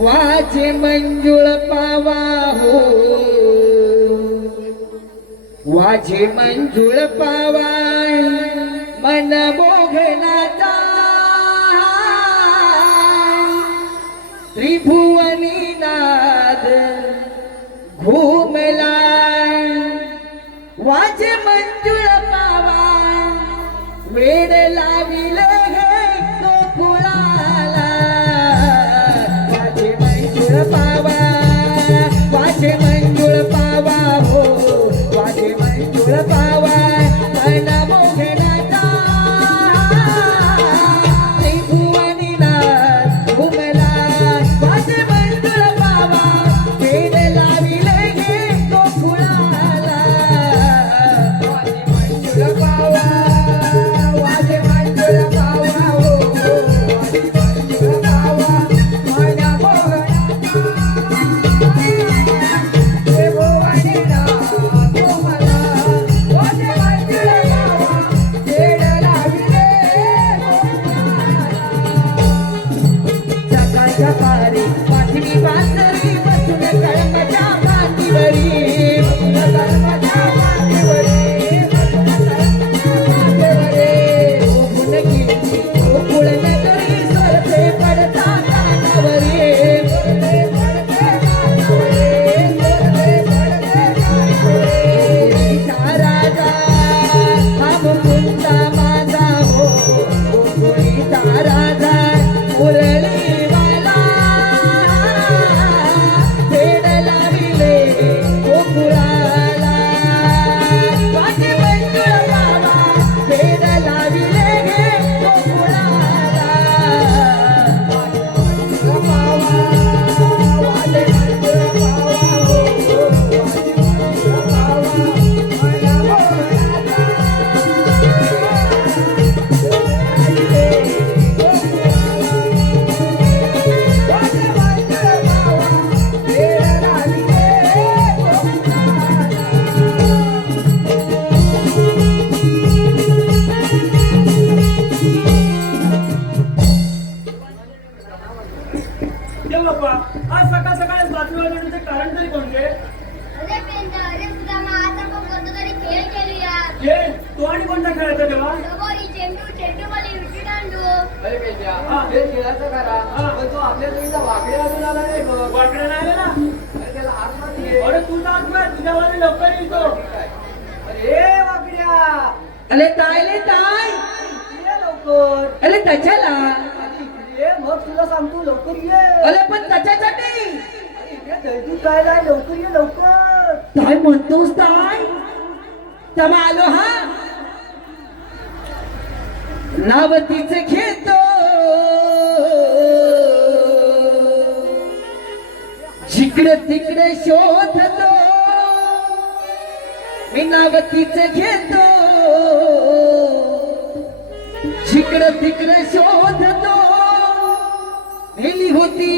वाचे मंजुळ पावा हो, वाचे मंजुळ पावा मन मोघनाचा त्रिभुवनी नाद घुमलाय। वाचे मंजुळ पावा वेड लाविले गोकुळाला। वाचे मंजुळ पावा, वाचे मंजुळ पावा हो, वाचे मंजुळ पावा मन मोघनाचा त्रिभुवनी नाद घुमलाय। वाचे मंजुळ पावा वेड लाविले गोकुळाला। वाचे मंजुळ पावा, वाचे मंजुळ पावा हो, वाचे मंजुळ पावा मन मोघनाचा त्रिभुवनी नाद घुमलाय। वाचे मंजुळ पावा वेड लाविले गोकुळाला। सकाळ सकाळी वाजली बासरी बसून कळंबाच्या मातीवरी, बसून कळंबाच्या मातीवरी, बसून कळंबाच्या मातीवरी। ओघून गेली गोकुळ नगरी सोरते पडता कानावरी, सोरते पडते कानावरी, सोरते पडते कानावरी। गोकुळीचा राजा हा मुकुंदा माझा हो, गोकुळीचा राजा मुरलीवाला वेड लाविले गोकुळाला। वाचे मंजुळ पावा वेड लाविले गोकुळाला। वाचे मंजुळ पावा, वाचे मंजुळ पावा हो, वाचे मंजुळ पावा मन मोघनाचा ये बाप्पा, आज सकाळ सकाळच बातमी वाजवण्याचे कारण तरी कोणते? अरे पेंटा, अरे सुदामा, आज आपण कोणता तरी खेळ खेळूया। खेळ? तो आणि कोणता खेळायचा तेव्हा? लगोरी, चेंडू वाली विटी दांडू। अरे बेटा, हे खेळायचं खरा, पण तो आपल्या जोडीचा वाकडे अजून आला नाही बघ। वाकडे नाही आले ना? अरे त्याला हात मारतीये। अरे तू जात नाही, तुझ्यावाले लवकर येतो. अरे वाकड्या, अरे तायले ताय, ये लवकर। अरे त्याच्याला ये मग तुला सांगतो लवकर ये। अरे पण त्याच्यासाठी इथे जल्दी काय नाही, लवकर ये लवकर। काय म्हणतोस ताय? तेव्हा आलो हा। नावतीचे घेतो जिकडे तिकडे शोधतो, मी नावतीचे घेतो जिकडे तिकडे शोधतो। नेली होती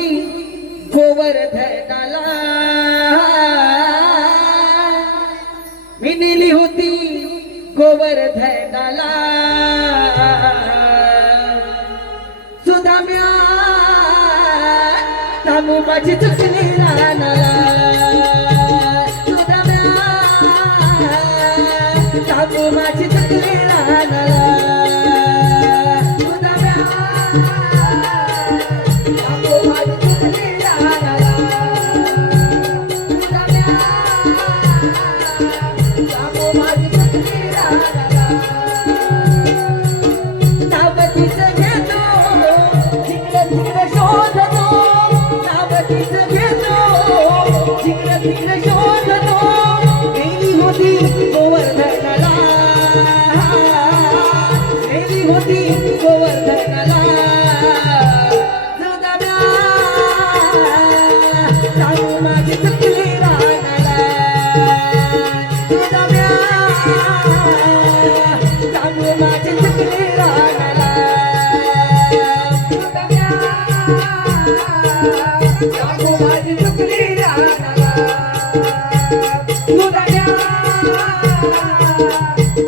गोवर्धनाला, मी नेली होती गोवर्धनाला। सुदाम्या तामू माझी चुकली रानाला, सुदाम्या तामू माझी चुकली रानाला। सुदाम्या तामू माझी चुकली रानाला, सुदाम्या तामू माझी चुकली रानाला। नावतीचं घेतो जिकडे तिकडे शोधतो, नावतीचं घेतो जिकडे तिकडे शोधतो। गेली होती गोवर्धनाला, गेली होती गोवर्धनाला। सुदाम्या तामू माझी चुकली रानाला, सुदाम्या तामू माझी चुकली रानाला। सुदाम्या तामू माझी चुकली रानाला, सुदाम्या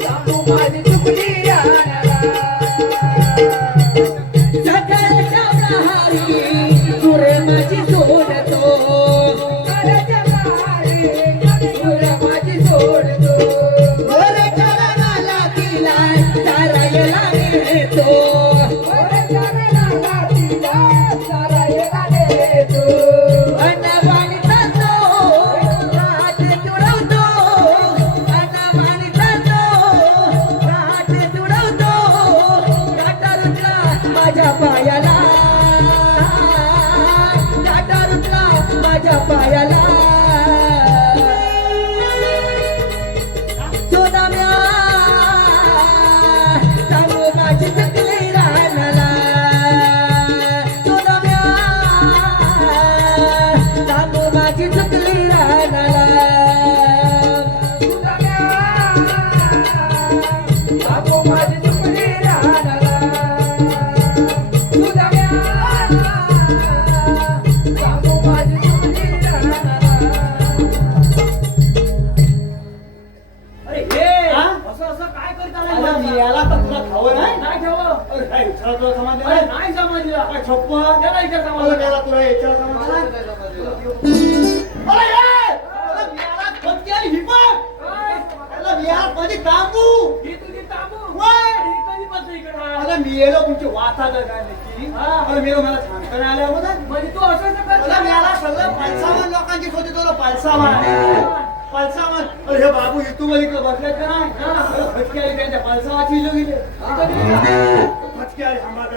तामू माझी चुकली रानाला। सकाळच्या प्रहारी तुरे माझी काय छप्पन त्याला इथे अरे सांभाळ. मेला तुला याच्यावर सांभाळा. अरे ये! अरे मेला फटके आली ही पण. काय? अरे मेला कधी तांबू ही तुझी तांबू. वय! ही कधीपासून इकडं? अरे मेलो तुमची वाचा काय नक्की अरे मेलो मला सांगता आल्या अगोदर म्हणजे तू असं अरे मेला सगळं 55 लोकांची होती तुला 55 अरे हे बाबू इथून इकडे बसलेत का नाही फटके आली त्यांच्या 55 किलो गेले फटके आले आम्हाला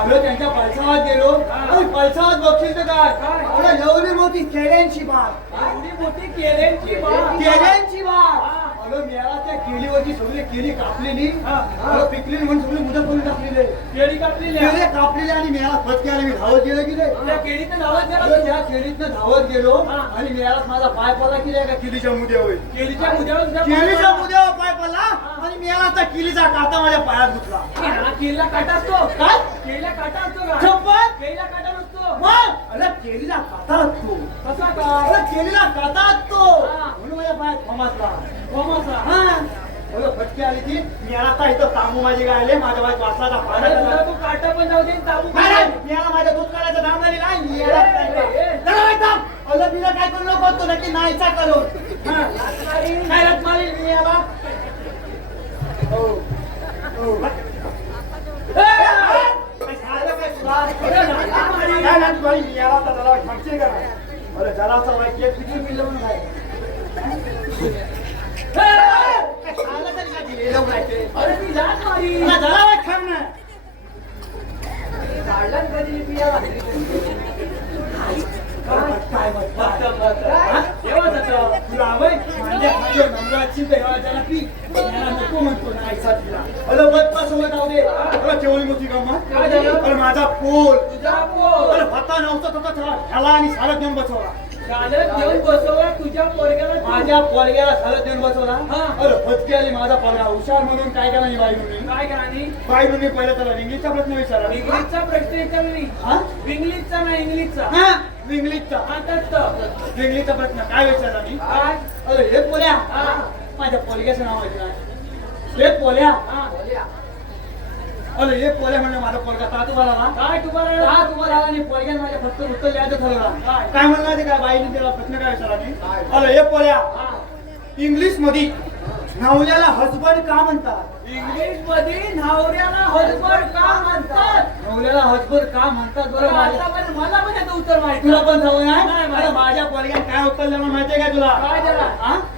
आलो त्यांच्या 55 गेलो अरे 55 बघशील तर काय अरे एवढी मोठी केळ्यांची बाग एवढी मोठी केळ्यांची बाग. केळ्यांची बाग अरे मेला त्या केळीवरची सगळी केळी कापलेली अरे पिकलेली म्हणून सगळी मुदत करून टाकलेली केळी कापलेली केळी कापलेले आणि मेला फटके आले मी धावत गेलो की नाही त्या केळीचं नावच अरे गेला. त्या केळीतनं धावत गेलो आणि मेळात माझा पाय पडला की नाही का केळीच्या मुद्यावर केळीच्या मुद्द्यावर तुझ्या केळीच्या मुद्यावर पाय पडला आणि मेळात त्या केळीचा काटा माझ्या पायात घुसला हा, केळीला काटा असतो. काय केळीला काटा असतो का? शपथ केळीला काटा नसतो. मग अरे केळीला काटा असतो कसा काय? अरे केळीला काटा असतो हा. म्हणून माझ्या पायात थोमासला थोमासा. हा अरे फटके आली ती मेळात इथं तांबू माझे गायले माझ्या बाईक वाचला अरे तुला पाण्यात तू काटा पण जाऊ दे आणि ताबू पण नाही, जाऊ नाही, दे. मेळा माझ्या दूध काढायचं नाव झाली नाही मेळात काय का? चला बाई, थांब. अरे बिना काय करू नको तो नक्की नाहीचा करू हा. काय रथ मारी मी याला हो हो ए, काय झालं काय तुला? काय रथ मारी मी याला तर जरा थांबशील का नाही? अरे जरासा बाई केक किती मिळलं म्हणून काय काय झालं तरी काय दिलेलं नाही ते? अरे ती जात मारी. अरे जरा बाई थांब ना काढला ना कधी पियाला काय मस्त, मस्त. हा? तेव्हा जातं. तुला आवय म्हणजे खाली नम्राची देवाच्या पी मला नको म्हणतो नाहीसा तिला अरे बत्ता सोबत जाऊ दे अरे केवढी मोठी गंमत काय झालं? अरे माझा पोल तुझा पोर. अरे भाता नव्हता तसा त्याला ह्याला आणि सारत नेऊन बसवला शाळेत घेऊन बसवला तुझ्या पोरग्याला. माझ्या पोरग्याला सारत नेऊन बसवला हा. अरे फटके आली माझा पोरगा हुशार म्हणून काय केला नाही बाईनुनी काय करानी? बाईनुनी पहिला त्याला इंग्लिशचा प्रश्न विचारला इंग्लिशचा प्रश्न विचारला नाही. हा इंग्लिशचा ना इंग्लिशचा. हा इंग्लिशचा हा, तत्त. इंग्लिशचा प्रश्न काय विचारला मी काय? अरे हे पोल्या हा. माझ्या पोरग्याचं नाव आहे काय हे पोल्या हा. अरे हे पोल्या म्हणलं माझा पोरगा ता तुम्हाला ना काय तुम्हाला? ता तुम्हाला आणि पोरग्याने माझ्या फक्त उत्तर लिहायचं ठरवलं काय? काय म्हणलं ते काय बाईने त्याला प्रश्न काय विचारला मी अरे हे पोल्या हा. इंग्लिश मध्ये नवल्याला हसबंड का म्हणतात इंग्लिश मध्ये नवऱ्याला हजबंड का म्हणतात? नवल्याला हसबंड का म्हणतात बरं माझ्या- आतापर्यंत मला पण याचं उत्तर माहिती तुला पण सवय नाही नाही माहिती. अरे माझ्या पोरग्याने काय उत्तर दिलं माहितीये का तुला काय त्याला?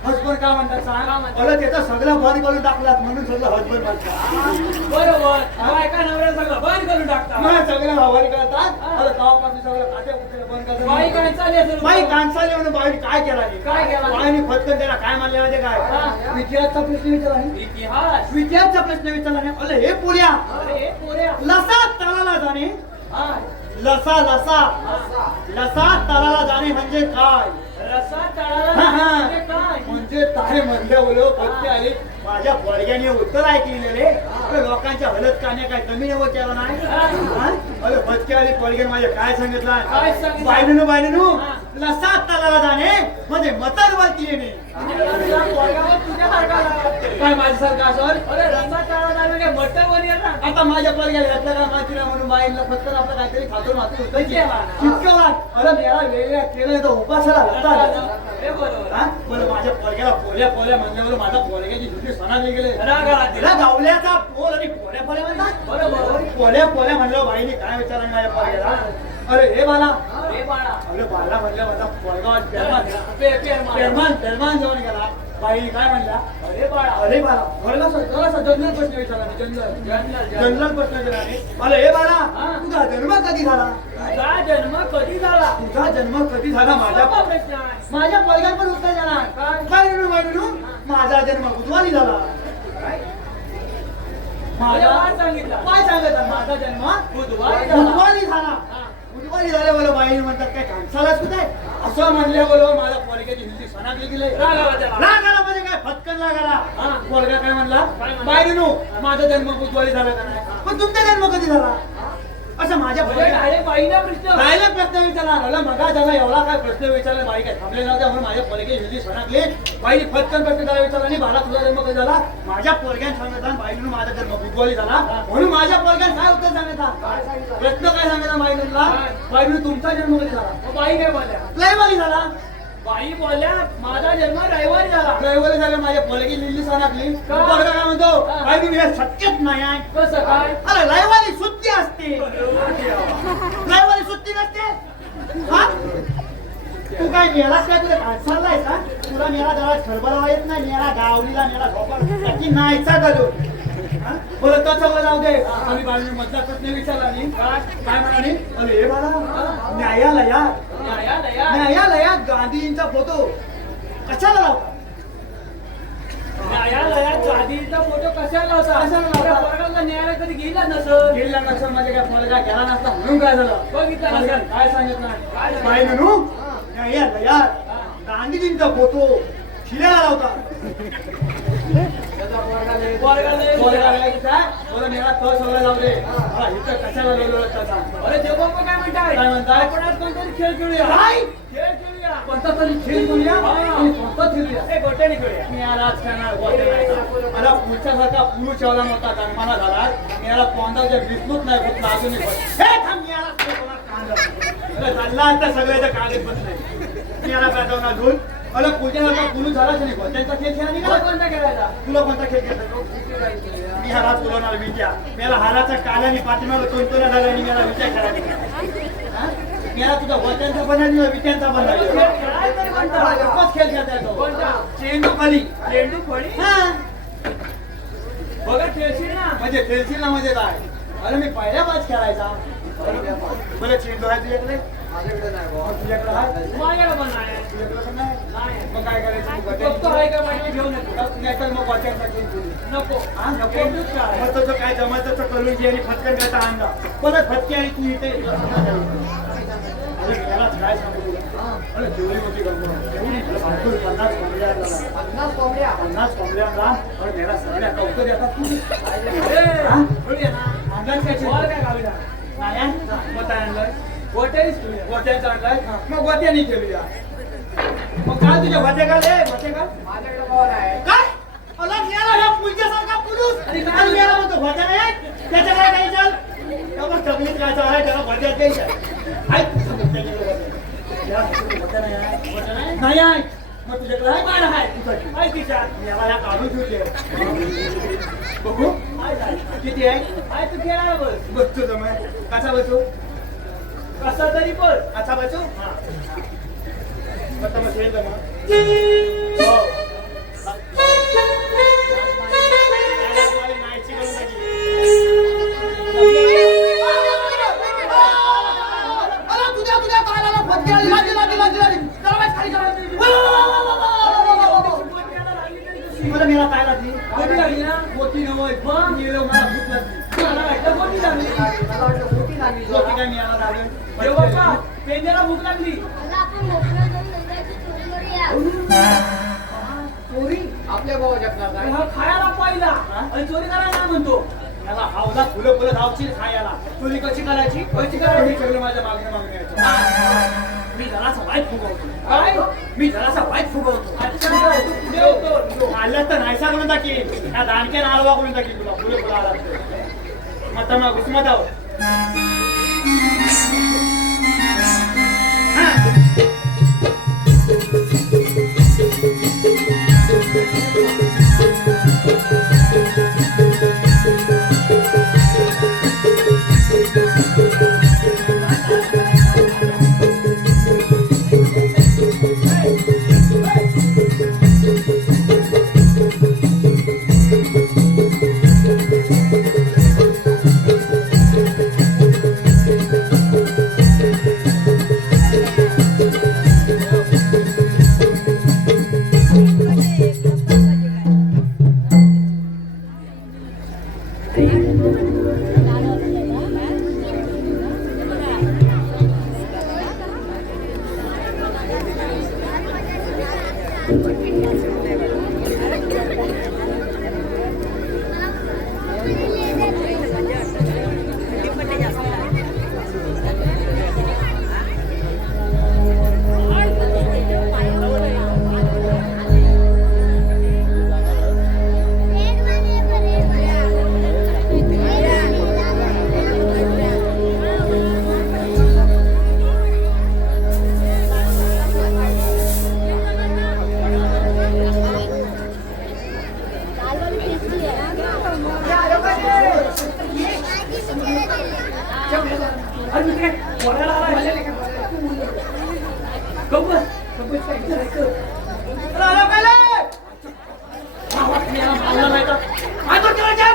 हसबंड का म्हणतात का सांग म्हणतात? अरे त्याचं सगळं बंद करून टाकलात म्हणून सगळं हसबंड म्हणतात बरोबर. बायका नवऱ्या सगळं बंद करून टाकतात. मग सगळं हवाली करतात अरे गावापासून सगळं खात्या कुत्र्या बंद करतात बाई काय चालली असेल? बाई कांसाली म्हणून बाईने काय केला नाही? काय केला? बाईने फटकन त्याला काय मानले माहिती काय हा. विद्यार्थ्याचा प्रश्न विचारला नाही इतिहास. विद्यार्थ्याचा प्रश्न विचारला नाही अरे हे पुऱ्या अरे हे पोऱ्या. लसा तळाला जाणे हा. लसा लसा तळाला जाणे म्हणजे काय रसा तळाला हा, हा. म्हणजे काय? म्हणजे तारे म्हणल्या बोलो फटके आले माझ्या पोरग्याने उत्तर ऐकलेले अरे लोकांच्या हलत कान्या काय कमी नव केला नाही हा? अरे फटके आले पोरग्याने माझ्या काय काय सांगितलं सांगितलं? बायनू हा. लसा तळाला जाणे म्हणजे मतदारवरती येणे तुझ्या पोरग्यावर तुझ्यासारखा लागला. काय माझ्यासारखं असं अरे रसा तळाला म्हणजे मटण वर येणार. आता माझ्या पोरग्याला घातलं का माहिती नाही म्हणून बाईला फक्त आपलं काहीतरी खातो मात्र होतं की हा. चिटकवला अरे मेरा वेगळ्या केलं तर उपासाला घातला हे बरोबर. हा? बरं माझ्या पोरग्याला पोल्या म्हणल्यावर माझा पोरग्याची झुटी सणाली गेले राग आला तिला. त्याला गावल्याचा पोल आणि पोल्या म्हणतात बरोबर. पोल्या म्हणलं बाईने काय विचारलं माझ्या पोरग्याला अरे हे बाला हे बाळा. अरे बाला म्हणलं माझा पोरगा पेर मार. पेरमान जाऊन गेला बाई काय म्हणला अरे बाळा. अरे बाला थोडासा जनरल प्रश्न विचारला जनरल जनरल प्रश्न विचारला अरे हे बाला हा. तुझा जन्म कधी झाला तुझा जन्म कधी झाला? तुझा जन्म कधी झाला सोपा प्रश्न आहे. माझ्या पोरग्यात पण उत्तर झाला काय माझा जन्म बुधवारी झाला मला काय सांगितलं? काय सांगत आहे? माझा जन्म बुधवारी झाला. बुधवारी झाला हा. बुधवारी झाले बोलो बाई म्हणतात काय कांसालाच कुठे असं म्हणल्या बोलो माझा पोरग्याची हिंदी सणाकली गेले राग आला त्याला. राग आला म्हणजे काय फटकन लागला हा. पोरगा काय म्हणला काय म्हणला? बाई माझा जन्म बुधवारी झाला का नाही पण तुमचा जन्म कधी झाला असं माझ्या म्हणजे पोरग्या डायरेक्ट बाईला प्रश्न राहिला प्रश्न विचारला मला मगा त्याला एवढा काय प्रश्न विचारला बाई काय थांबले नव्हत्या म्हणून माझ्या पोरगे हिंदी सणाकले बाईने फटकन प्रश्न त्याला विचारला आणि बाळा तुझा जन्म कधी झाला माझ्या पोरग्यान सांगितला बाईनं माझा जन्म बुधवारी झाला म्हणून माझ्या पोरग्यान काय उत्तर सांगितला प्रश्न काय सांगितला बाईनं तुमचा जन्म कधी झाला मग बाई काय बोलल्या रविवारी झाला बाई बोलल्या माझा जन्म रविवारी झाला रविवारी झाला माझ्या पोरगी लिहिली सणाकली पोरगा काय म्हणतो बाई हे शक्यच नाही आहे कसं काय अरे रविवारी सुट्टी असते रविवारी सुट्टी नसते हा तू काय मेलास काय तुला चाललाय का तुला मेला जरा खरबरा येत नाही मेला गावलीला मेला झोपा की नाहीचा घालून बोलत तो सगळं जाऊ दे आम्ही बाजूने मधला प्रश्न विचारला नाही काय म्हणाली अरे हे बाळा न्यायालयात गांधीजींचा फोटो कशाला लावता न्यायालयात गांधीचा फोटो कशाला होता वर्गाला न्यायालय कधी गेला नसं गेला नक्षल मध्ये काय मुलगा गेला नसता म्हणून काय झालं बघितलं मुलगा नसेल. काय सांगितलं काय झालं? काय म्हणू न्यायालयात गांधीजींचा फोटो शिलाला लावता अरे जेव्हा काय म्हणताय काय म्हणताय? आपण आज कोणतरी खेळ खेळूया काय? खेळ खेळूया कोणता तरी खेळ बोलूया आणि कोणता खेळूया ए गोट्याने खेळूया मी याला आज खेळणार गोट्या मला पुढच्यासारखा पुरुष एवढा मोठा जन्माला झाला मी याला कोंडाच्या विसरूच नाही होत अजूनही मी याला चालला आता सगळ्याच्या कागद बसले मी याला पाठवणार घेऊन मला पुढच्यासारखा पुरुष झालाच नाही गोट्यांचा खेळ खेळा तुला नाही कोणता खेळायचा तुला कोणता खेळ खेळतो मी हा रात बोलवणार विद्या मला हाराचा काल्याने पाठीमागं तोंतोना झाला आणि मला विचार करायला मला तुझा गोट्यांचा बनवली विट्यांचा बनवली खेळ खेळायला तरी म्हणता एकच खेळ खेळता येतो कोणता? चेंडू खाली चेंडू फळी हा बघा खेळशील ना म्हणजे खेळशील ना म्हणजे काय अरे मी पहिल्या पाच खेळायचा मला चेंडू आहे तुझ्याकडे माझ्याकडे नाही बुवा. मग तुझ्याकडे आहे माझ्याकडे पण नाही तुझ्याकडे पण नाही नाही. मग काय करायचं तू बघतो आहे का माहिती घेऊन येतो नाहीतर मग गोट्यांचा खेळ खेळू. नको हा, नको. चेंडूच खेळायचा. मग तुझं काय जमायचं तर करून घे आणि फटकन करता आणला परत फटके आणि तू इथे अरे त्यालाच काय सांगू तुला अरे जेवढी मोठी गंमत एवढी तुला सांगतो 50 कोंबड्या आणला. 50 कोंबड्या. 50 कोंबड्या आणला. अरे मेरा सगळ्या कौतुक येतात तू ए, हा? खेळूया ना. अंगात काय बॉल काय घालूया नाही मग काय आणलंय गोट्यानेच खेळूया गोट्यांचा आणलाय मग गोट्याने खेळूया मग काय तुझ्या गोट्या काढ गोट्या काढ माझ्याकडे बॉल आहे. काय अला मेला या पुलच्यासारखा पुरुष आणि काय मेला म्हणतो गोट्या नाही त्याच्या काय काही चाल त्यावर तकलीफ काय चाल आहे त्याला गोट्यात द्यायचं नाही आहे मग तुझ्याकडे आहे मार आहे आहे तिच्या याला या काढून ठेवते बघू किती आहे आहे तू खेळायला बस बसतो जमाय कसा बसू कसा तरी बस अच्छा बसू आता मग खेळ जमा नाहीची करून तुझ्या कानाला फटके आले. लादी. दरवाज खाली करा. मला मेला काय लागली गोटी लागली ना? मोठी नव्हती मग गेलो मला भूक लागली मला वाटलं गोटी लागली मला वाटलं मोठी लागली. मोठी काय मिळाला लागेल देव बाप्पा पेंद्याला भूक लागली मला आपण मोकळं जाऊन नंतरची चोरी करूया. चोरी आपल्या भावाच्या आणि काय हा खायला पाहिला आणि चोरी करायला नाही म्हणतो याला हावला फुलं धावची खायला चोरी कशी करायची कशी करायची? सगळं माझ्या मागण्या यायचं मी जरासा वाईट फुगवतो काय मी जरासा वाईट फुगवतो अच्छा तू पुढे होतो आल्यास तर नाहीसा करून टाकी या दानक्या नाळवा करून टाकी तुला फुलं आला मग मग घुसमत आहोत बोलायला आला. गप्पच. गप्पच काय करायचं? अरे आला पाहिलं. गावात मेला मारला नाही तर. माझं करायचं.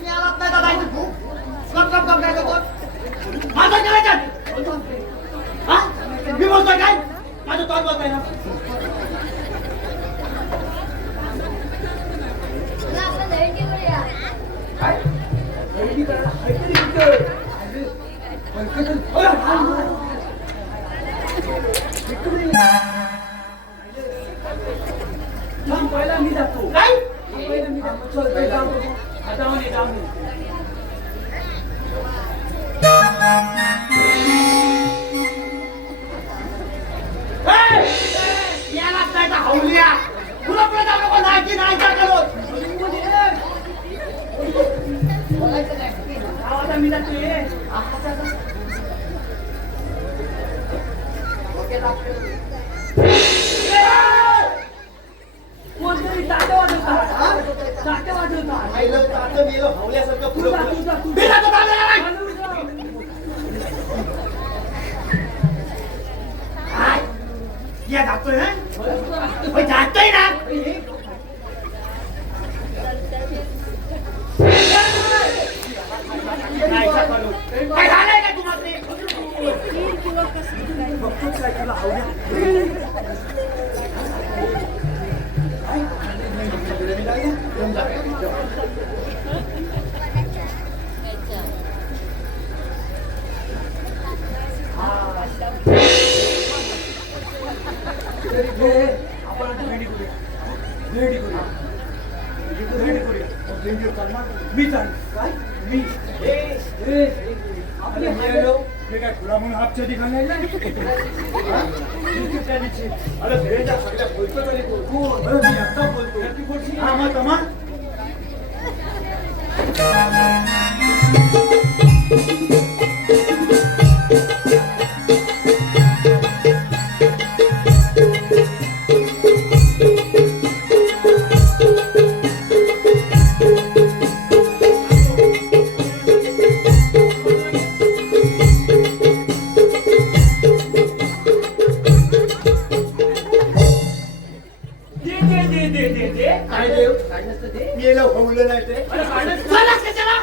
मी आलाच नाही तर जायचं तू. गप काय करतो? माझं करायचं. हा? मी बोलतोय काय? माझं तोंड बोलतोय ना. चला आपण दहीहंडी करूया. काय दहीहंडी करायला काहीतरी तिथं. अरे, बरकत. अरे, हा. इकडे. थांब, पहिला मी जातो. काय? पहिला मी जातो. चल, चल, जाऊ. जाऊन ये, जाऊन ये. यालाच नाही तर हावल्या. पुढं पुढं जाऊ नको. नाही की नाही का करू. गावात मी जातोय. कोणतरी ताटं वाजवतात. ताटं वाजवतात. आईलं ताटं मेलं हावल्यासारखं तू पुढं जा, पुढं. तू जा, तू मी जा. जातो बाबा. काय? या जातोय हं? होय, जातोय ना. नाही का करू. काय झालंय का तुम्हाला ते? बघतोच काय तुला हावल्या. आपण आता भेंडी करूया. भेंडी करूया. भेंडी करूया. भेंडी करणार. मी चालेल. काय? मी. ए, आपले मेलो. हे काय खुला म्हणून हापच्या ठिकाणी अरे भेंड्या सगळ्या बोलतो तरी कोण? अरे मी एकटा बोलतो. हा मग कमा. काय देव? काय नसतं ते? मेलं होवलं नाही ते. अरे काढच. बोललास कशाला?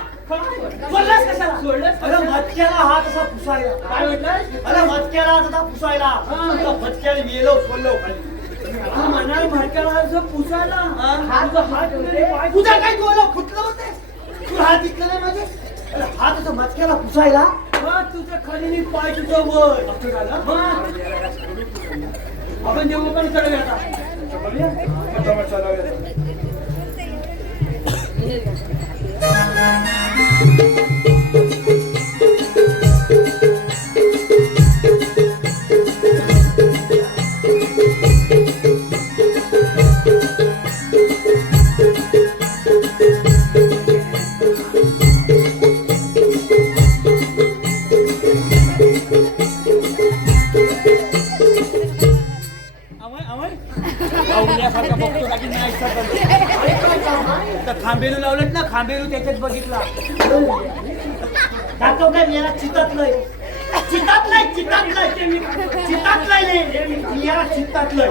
बोललास कशाला? सोडलंस? अरे मटक्याला हा तसा पुसायला. काय म्हटलं? अरे मटक्याला हा तसा पुसायला. तुला मटक्याने मेलो सोडलो खाली. म्हणाल भडक्याला असं पुसायला. हा? तुझा हात वगैरे पाय तुझा काय डोळं फुटलं होते? तू हात इकलं नाही माझे? अरे हा तसा मटक्याला पुसायला. हा, तुझं खाली पाय तुझं वर. असं झालं? हा. आपण जेव्हा पण चढूया आता. खांबेरू लावलेत ना, खांबेरू त्याच्यात बघितला. दाखव काय मेला चितातलंय. चितातलंय. चितातलंय मेला चितातलंय.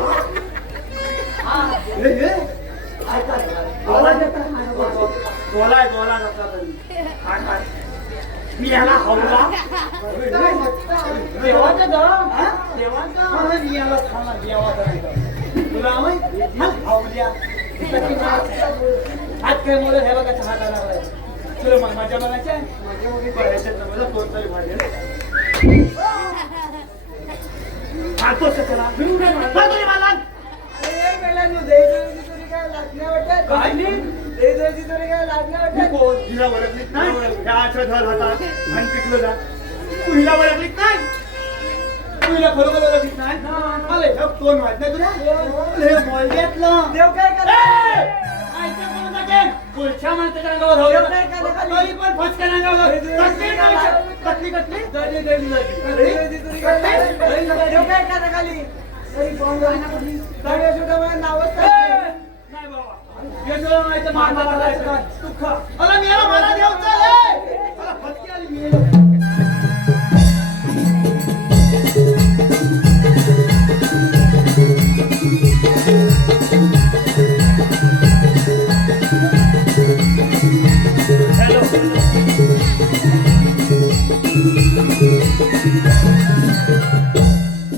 बोलाय मी याला हावला. देवाचं दम. हा? देवाचं. मी याला खाणार देवाचा. तुला माहित? हा? हावल्या. हात काय मुलं हे बघा चहा करायला लागलाय. तुला मग मजा बघायची आहे? करायचं मला कोणतरी भाजेल. खातोस कशाला? मी काय म्हणतो? खातो रे मला. काय नाही? मी कोण? हिला ओळखलीत नाही? त्या आठवत हातात आणि तिकलं जा. तू हिला ओळखलीत नाही? तू हिला खरोखर ओळखलीत नाही? मला हे कोण माहित नाही तुला? हे मोलड्यातलं. देव काय ए! आयच्या कोण जाते? पुढच्या माणसाच्या अंगावर धावलं. देव काय करायला? तरी पण फटक्याने अंगावर धावलं. कसली नाही? कटली. जाली, जाली, जाली. देव काय करा खाली तरी बॉम्ब नावच नाही बाबा. यशोदा माहिती मार मारा जायचं. तू खा. मला देव चालय. मला फटकी आली मेलं.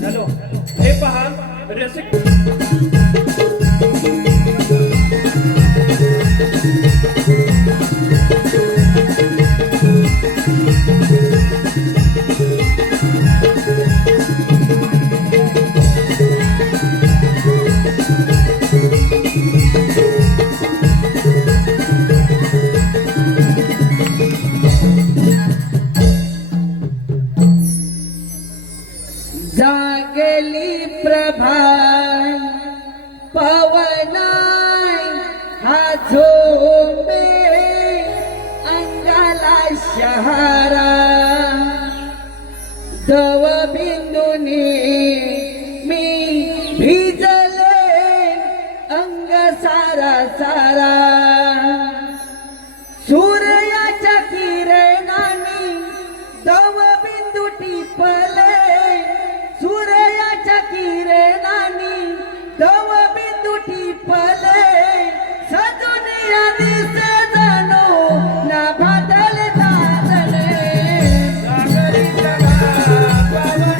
हॅलो हे पहा रसिक जागली प्रभा पवनाय हा झोंबे अंगाला शहारा दव बिंदुनी मी भिजले अंग सारा सारा सूर्याच्या किरणाने दव बिंदू टिपले सूर्याच्या किरणाने दव बिंदू टिपले सजुनिया दिसे जणू ना बादल दादले जागली प्रभा पवन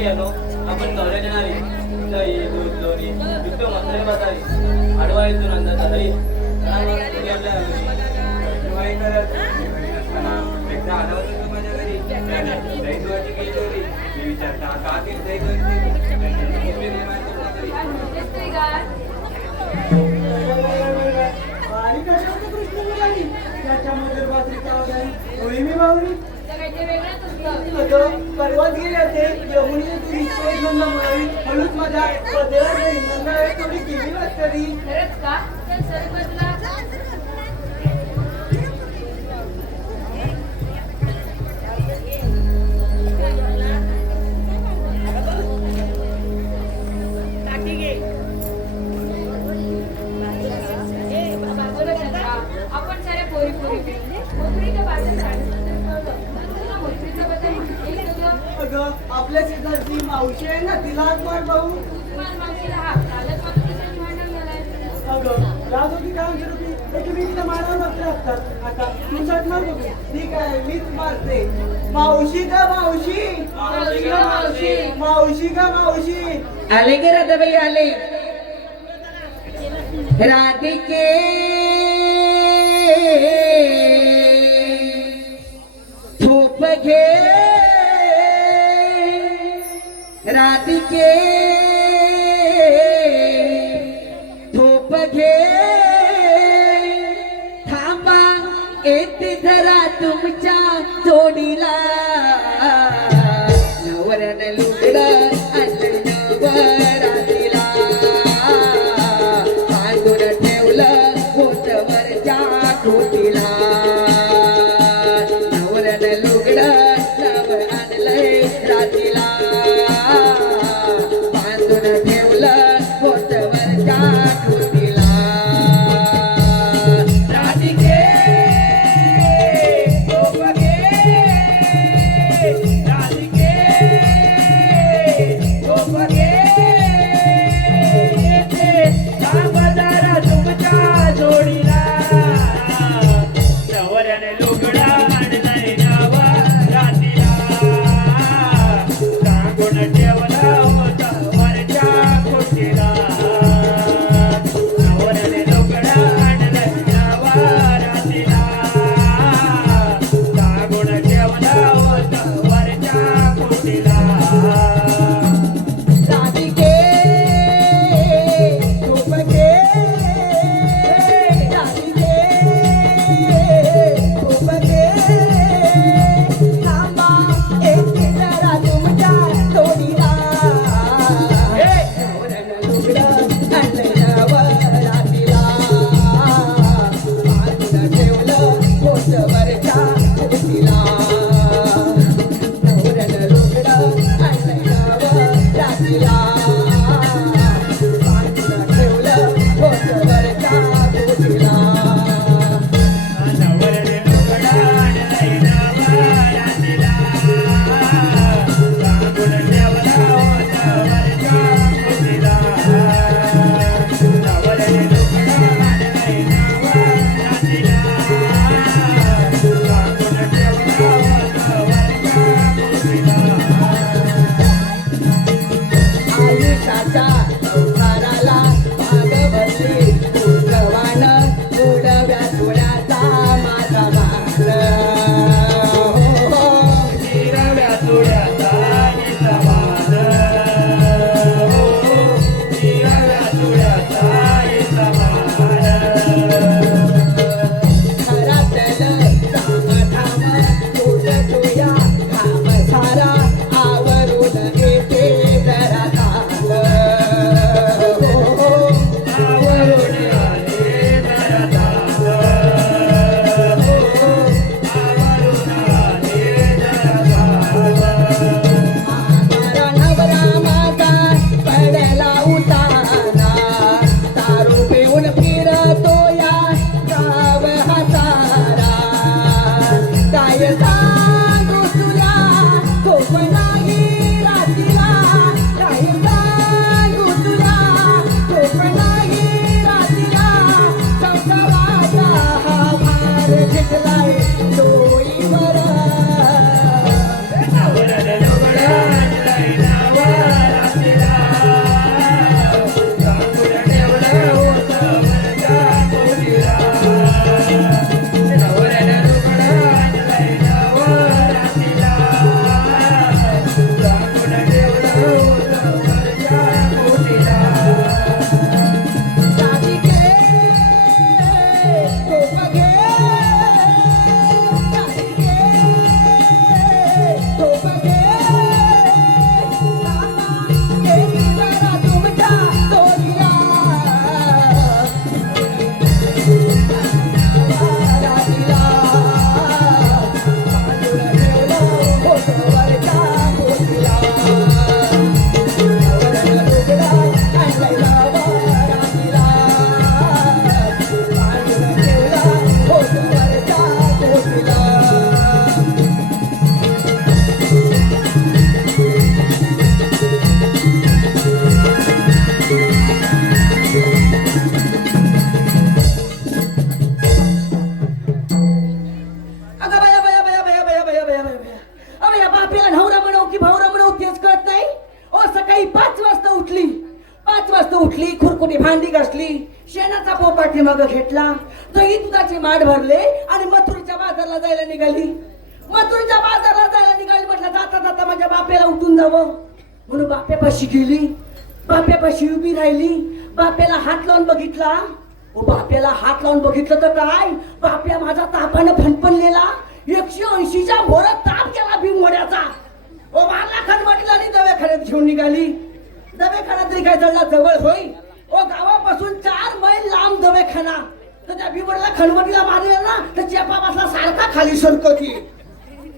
की आलो आपण गवऱ्याच्या नारी दही दूध लोणी युक्त मसाले बसावी आडवा येतो नंतर दही काय करत एकदा आला होता तो माझ्या घरी त्याने दही दुधाची केली होती मी विचारता का केली दही दुधाची आणि कशाचं कृष्ण मुलानी त्याच्यामध्ये बाजरीचा वगैरे होळी मी मागणी अगं परवाच गेले होते यमुनी तुझी एक नंदा म्हणावी म्हणून माझ्या पदेवर घरी नंदा थोडी गेली तरी खरंच का चल सर बदला आपण साऱ्या पोरी पोरी मोकळीच्या बाजूला अगं आपल्या शेजारची मावशी आहे ना तिला हात मार भाऊ अगं राज होती काय म्हणत होती एक मी तिला मारावं लागते असतात आता तू शट मार बघू ठीक आहे मीच मारते मावशी का मावशी मावशी का मावशी मावशी का मावशी आले गे राधाबाई आले राधिके धूप घे राधिके धूप घे थांबा येते जरा तुमच्या जोडीला नवऱ्याने लुगडं आणलं नवरात्रीला बांधून ठेवलं कोटवरच्या खोटीला नवऱ्याने लुगडं नवं आणलंय रात्रीला बांधून बापेला नवरा म्हणू की भावरा म्हणू तेच कळत नाही. ओ सकाळी 5 वाजता उठली, 5 वाजता उठली, खुरकुटी भांडी घासली, शेणाचा पोपाठी मग घेतला, दही दुधाचे माठ भरले आणि मथुरच्या बाजारला जायला निघाली. मथुरच्या बाजारला जायला निघाली. म्हटलं जाता जाता माझ्या बाप्याला उठून जावं म्हणून बाप्यापाशी गेली. बाप्यापाशी उभी राहिली. बाप्याला हात लावून बघितला. ओ बाप्याला हात लावून बघितलं तर काय, बाप्या माझा तापानं फणफणलेला. 180च्या भोरात ताप गेला भीमवड्याचा. ओ मला खणमटला आणि दवाखान्यात घेऊन निघाली. दवाखान्यात तरी काय जळला जवळ होई. ओ गावापासून 4 मैल लांब दवाखाना. तर त्या भीमवड्याला खणमटीला मारलेला ना तर चेपा बसला सारखा खाली सरकती.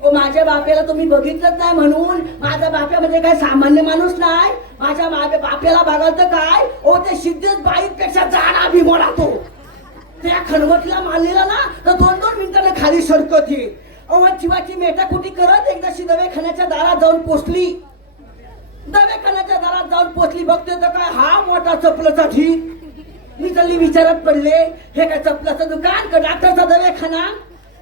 ओ माझ्या बाप्याला तुम्ही बघितलंच नाही म्हणून. माझा बाप्या म्हणजे काय सामान्य माणूस नाही. माझ्या बाप्याला बघाल तर काय, ओ ते सिद्धेश बाईपेक्षा जाडा भीमवडा तो. त्या खणवटीला मारलेला ना तर 2-2 मिनिटांना खाली सरकती. अहो जीवाची मेटाकुटी करत एकदाशी दवाखान्याच्या दारात जाऊन पोचली. दवाखान्याच्या दारात जाऊन पोचली. बघते तर काय हा मोठा चपलाचा ढीग. मी चल्ली विचारात पडले, हे काय चपलाचं दुकान का डॉक्टरचा दवाखाना.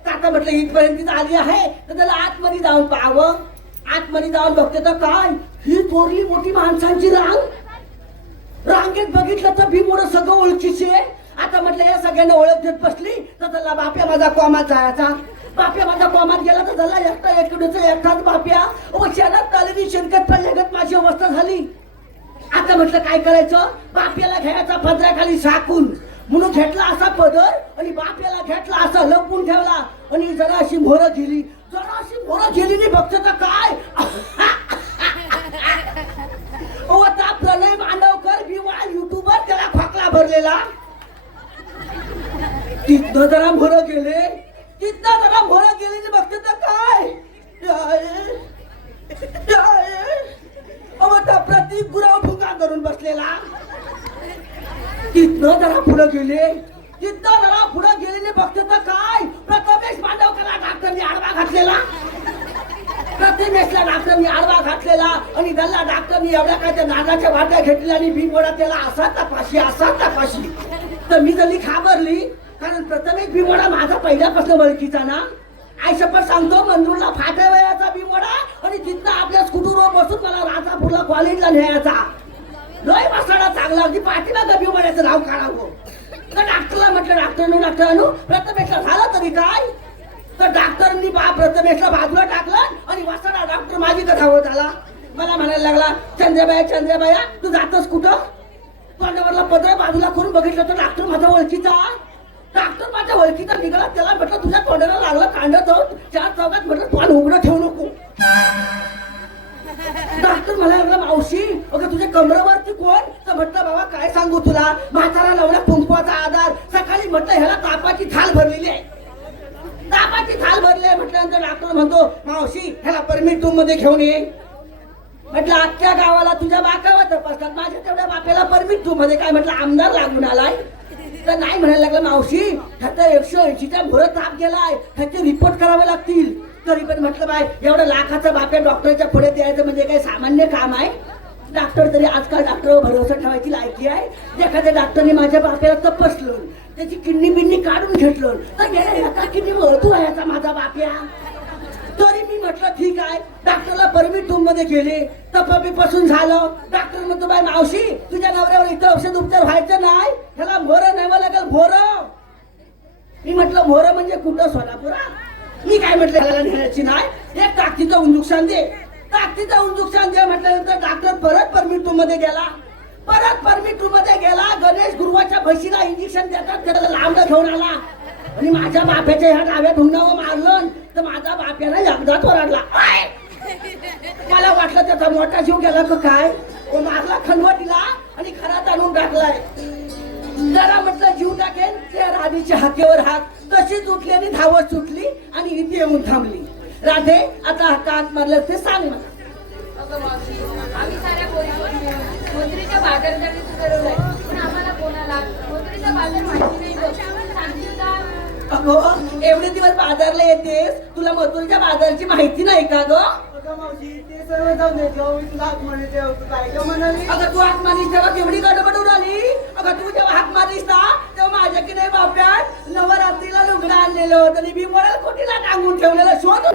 आता म्हटलं इथपर्यंत आली आहे तर त्याला आतमध्ये जाऊन पाहावं. आतमध्ये जाऊन बघते तर काय, ही थोरली मोठी माणसांची रांग. रांगेत बघितलं तर भीमवडं सगळं ओळखीचे. आता म्हटलं या सगळ्यांना ओळख देत बसली तर त्याला बाप्या माझा कोमात जायचा. बाप्या माझा कोमात गेला तर त्याला एकटाच बाप्या. शेणात आलेली शेणकत पडल्यागत माझी अवस्था झाली. आता म्हटलं काय करायचं, बाप्याला घ्यायचा पदराखाली झाकून म्हणून घेतला असा पदर आणि बाप्याला घेतला असा लपवून ठेवला आणि जरा अशी मोहर गेली. जरा अशी मोहर गेली नाही बघतो तर काय, त्या प्रणय मांडवकर भीमवडा युट्यूबर त्याला खोकला भरलेला. तिथनं जरा मोहर गेले, तिथनं जरा मोहर गेली नाही बघतो तर काय, त्या प्रतीक गुराव भुंगा करून बसलेला. तिथनं जरा पुढे गेले, तिथनं जरा पुढे गेलेले बघते तर काय, प्रथमेश मांडवकरला डॉक्टरनी आडवा घातलेला. प्रथमेशला डॉक्टरनी आडवा घातलेला आणि त्याला डॉक्टरनी एवढ्या काय त्या नागाच्या वाट्या घेतल्या आणि भीमवडा त्याला असा तपाशी. तर मी जरी घाबरली कारण प्रथमेश भीमवडा माझा पहिल्यापासून ओळखीचा ना. आयशपट सांगतो, मंजूरला फाट्या वयाचा भीमवडा आणि तिथनं आपल्या स्कूटरवर बसून मला राजापूरला कॉलेजला न्यायचा. लय बसला चांगला अगदी पाठीमागं भीमवड्याचं नाव काढावं. तर डॉक्टरला म्हटलं डॉक्टरांनो प्रथमेशला झालं तरी काय. तर डॉक्टरांनी प्रथमेशला बाजूला टाकलं आणि वासडा डॉक्टर माझी कथा होत आला. मला म्हणायला लागला, चंद्रबाया तू जातस कुठं. तोंडावरला पदर बाजूला करून बघितलं तर डॉक्टर माझा ओळखीचा. डॉक्टर माझ्या ओळखीचा निघाला. त्याला म्हटलं तुझ्या तोंडाला लागलं कांडत हो 4 चौकात. म्हटलं तोंड उघडं ठेवू नको. डॉक्टर मला लागला, मावशी अगं तुझ्या कमरावरती कोण. तर म्हटलं बाबा काय सांगू तुला, म्हातारा लावला कुंकवाचा आधार. सकाळी म्हटलं ह्याला तापाची थाल भरलेली आहे. तापाची थाल भरली आहे म्हटल्यानंतर डॉक्टर म्हणतो, मावशी ह्याला परमिट रूम मध्ये घेऊन ये. म्हटलं अख्ख्या गावाला तुझ्या बाकावर तपासतात, माझ्या तेवढ्या बाप्याला परमिट रूम मध्ये काय. म्हटलं आमदार लागून आलाय. तर नाही म्हणायला लागला, मावशी ह्याचा 180च्या भोर ताप गेलाय, ह्याचे रिपोर्ट करावे लागतील. तरी पण म्हटलं बाय एवढं लाखाचा बाप्या डॉक्टरच्या पुढे द्यायचं म्हणजे काही सामान्य काम आहे. डॉक्टर तरी आजकाल डॉक्टरवर भरोसा ठेवायची लायकी आहे. एखाद्या डॉक्टरने माझ्या बाप्याला तपासलं, त्याची किडनी बिडनी काढून घेतलं तर एका किडनी वळतू याचा माझा बाप्या. तरी मी म्हटलं ठीक आहे. डॉक्टरला परमिट रूम मध्ये गेले. तपासणी झालं. डॉक्टर म्हणतो, बाय मावशी तुझ्या नवऱ्यावर इथं औषध उपचार व्हायचं नाही, ह्याला मोरं न्यावं लागेल. मोरं. मी म्हटलं मोरं म्हणजे कुठं, सोलापुरा. मी काय म्हटलं ह्याला नेण्याची नाही, एक ताकदीचं इंजेक्शन दे. ताकदीचं इंजेक्शन दे म्हटल्यानंतर डॉक्टर परत परमिट रूम मध्ये गेला. गणेश गुरुवाच्या म्हशीला इंजेक्शन देतात त्याला लांब घेऊन आला आणि माझ्या बाप्याच्या ह्या डाव्या ढुंगावर मारलं तर माझा बाप्याला एकदाच ओरडला. मला वाटलं त्याचा मोठा जीव गेला का काय. मारला खंडवटीला आणि घरात आणून टाकलाय. जरा म्हटलं जीव टाकेल त्या राधेच्या हाकेवर हात. तशीच उठली आणि धावत सुटली आणि इथे येऊन थांबली. राधे आता हात मारलं ते सांग मला. आम्ही साऱ्या मोत्रीच्या बाजारसाठी ठरवलंय पण आम्हाला कोणाला मोत्रीचा बाजार माहिती नाही. सांगशील का. अगं एवढे दिवस बाजारला येतेस, तुला मथुरेच्या बाजारची माहिती नाही का ग. मावशी ते सर्व जाऊन दे. जेव्हा मी तुला हाक मारली तेव्हा तू काय का म्हणाली. अगं तू हाक मारलीस तेव्हा केवढी गडबड उडाली. अगं तू जेव्हा हाक मारलीस ना तेव्हा माझ्या की नाही बाप्यात नवरात्रीला लुगडं आणलेलं होतं आणि भीमवड्याला कोटीला टांगून ठेवलेलं शोध.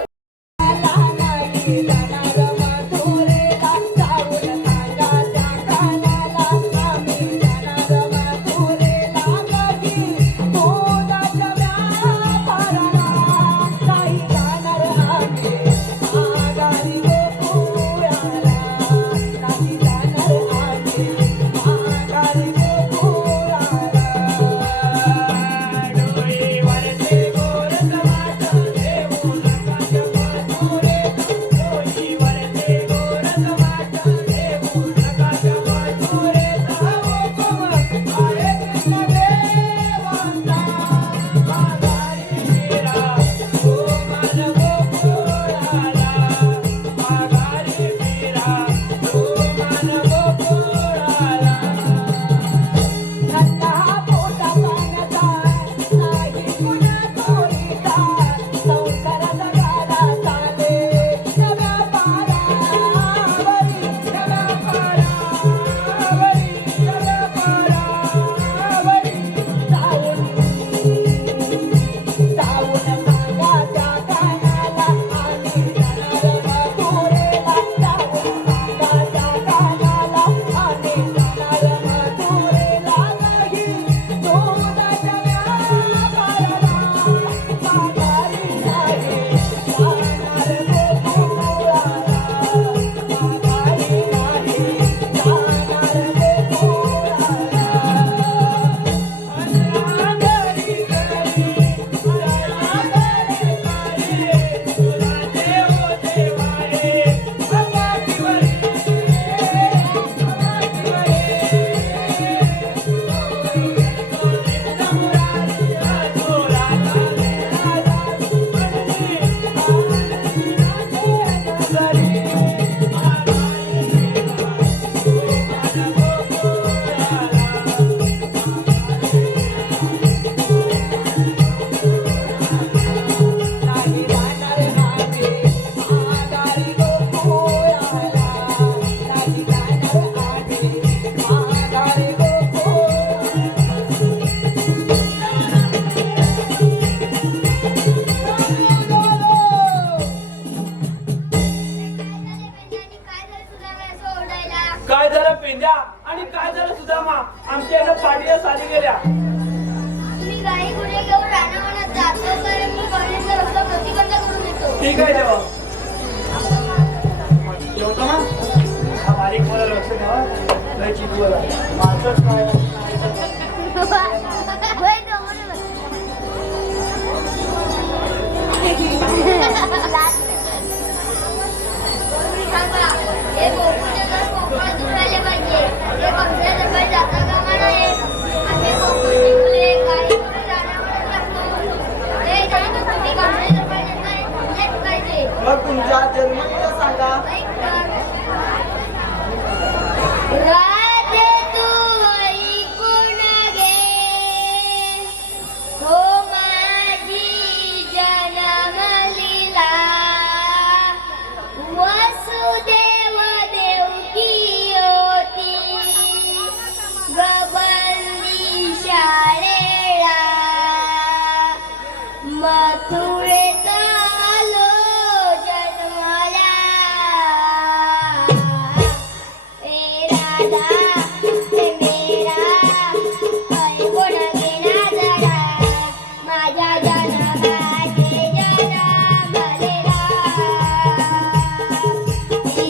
काय झालं पेंड्या आणि काय झालं सुदामा? आमच्या यानं पाठीला साली गेल्या. मी गाई गुरे घेऊन रानावनात जातो कारण मी गणेशचा रस्ता प्रतिबंध करून येतो. ठीक आहे देवा. जेवतो ना? हा बारीक मला लक्ष द्यावा. लय चिडवला. माझंच काय? होय गं, म्हणून. हे बोकुडे घर कोकणातून राहिले पाहिजे. हे कमसे दरबार जाता कामा नये. आम्ही बोकुडची फुले गाई गुरे रानावनात टाकतो. हे जरी तुम्ही कमसे दरबार जाताय, हे ठुकायचे. मग तुमच्या जन्मदिवस सांगा. राजे तू ऐकून घे, हो माझी जन्मलीला. वसुदेव देवकी होती गबंदी शाळेला. मथुरेत आलो जन्माला. ए राधा हे मेरा ऐकून घे ना जरा. माझ्या जन्माचे जन्मलेला. हे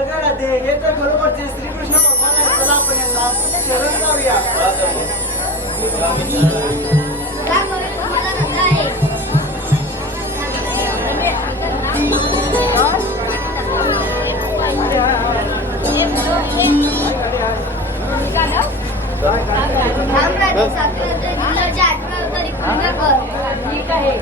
अगं राधे, हे तर खरोखरचे श्रीकृष्ण भगवान आहेत. चला आपण यांना शरण जाऊया. काय होईल तुम्हाला रजा आहे थांब राधे, 7 दिवसाची आठवण तरी पूर्ण कर. ठीक आहे.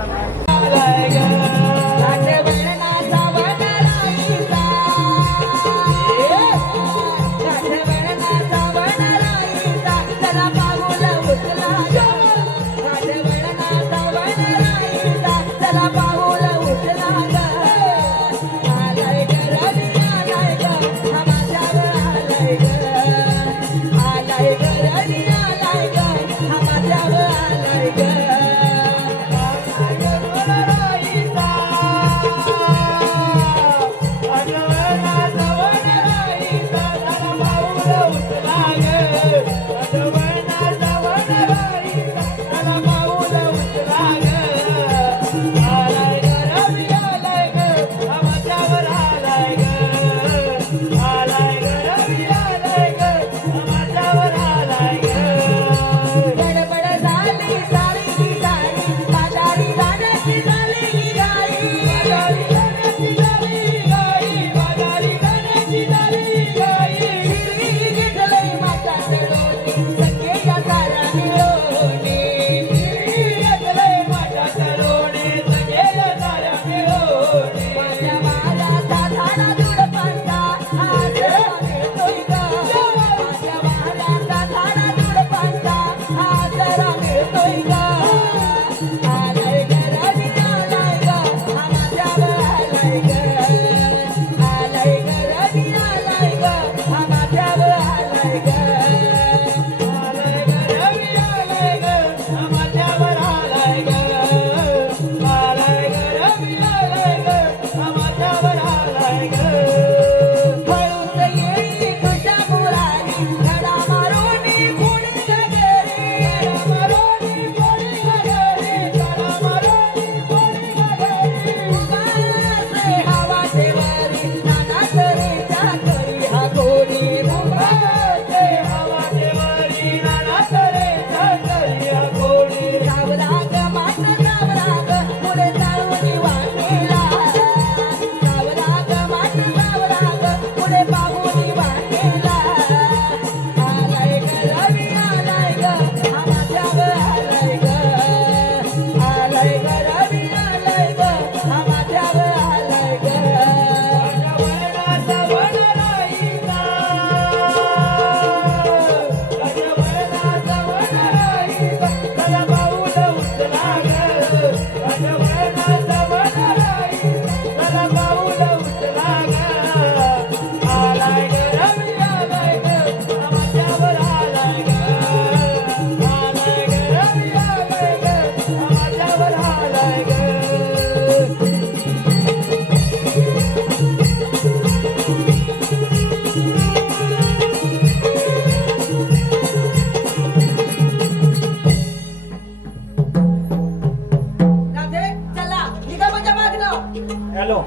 हॅलो,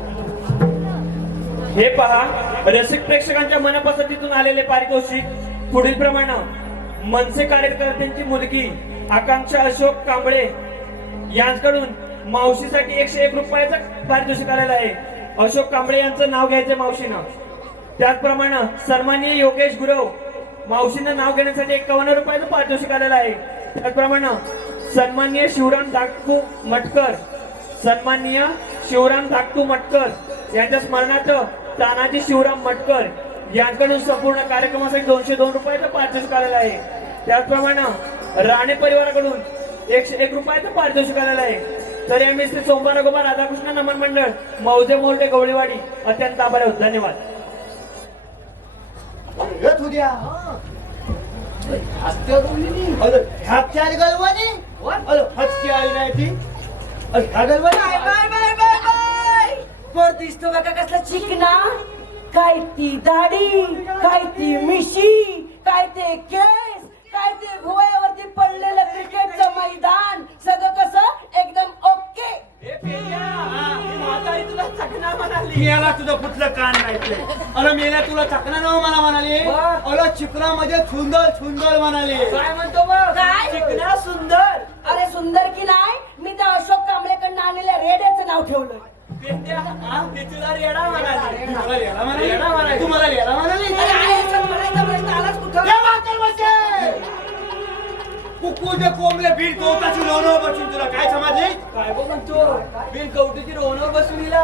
हे पहा, रसिक प्रेक्षकांच्या मनपसंतीतून आलेले पारितोषिक पुढील प्रमाणे. मनसे कार्यकर्त्यांची मुलगी आकांक्षा अशोक कांबळे यांच्याकडून मावशीसाठी 101 रुपयाचं पारितोषिक आलेलं आहे. अशोक कांबळे यांचं नाव घ्यायचं मावशीनं. त्याचप्रमाणे सन्माननीय योगेश गुरव मावशीनं नाव घेण्यासाठी 51 रुपयाचं पारितोषिक आलेलं आहे. त्याचप्रमाणे सन्माननीय शिवराम धाकटू मटकर, सन्माननीय शिवराम धाकटू मटकर यांच्या स्मरणार्थ तानाजी शिवराम मटकर यांच्याकडून संपूर्ण कार्यक्रमासाठी 202 रुपयाचं पारितोषिक आलेलं आहे. त्याचप्रमाणे राणे परिवाराकडून 101 रुपयाचं पारितोषिक आलेलं आहे. तरी आम्ही श्री सोमवार गोपाळ राधाकृष्ण नमन मंडळ मौजे मोर्टे गवळीवाडी अत्यंत आभारी आहोत. धन्यवाद. येत उद्या ह्याची आली गलवानी हचकी आली नाही ती ह्या गलवानी बाय बाय बाय बाय बाय वर दिसतो का कसला चिकना काय ती दाढी काय ती मिशी काय ते केस काय ते भुवयावरती पडलेलं क्रिकेटचं मैदान सगळं कसं एकदम ओके. मेला तुझं कुठलं कान नाही अरे मेला तुला चकना न मला म्हणाली अरे चिकना मध्ये सुंदर सुंदर म्हणाली काय म्हणतो मग काय चिकना सुंदर अरे सुंदर की नाही मी त्या अशोक कांबळेकडनं आणलेल्या रेड्याचं नाव ठेवलं. तुला रेडा म्हणाली तुम्हाला रेडा म्हणाली अरे आहे असं म्हणायचा प्रश्न आलाच कुठं. कुकुजे कोंबले बीड कवताची लोणवर बसून तुला काय समजले काय बघ म्हणतो बिन कवटीची रोवणवर बसविला.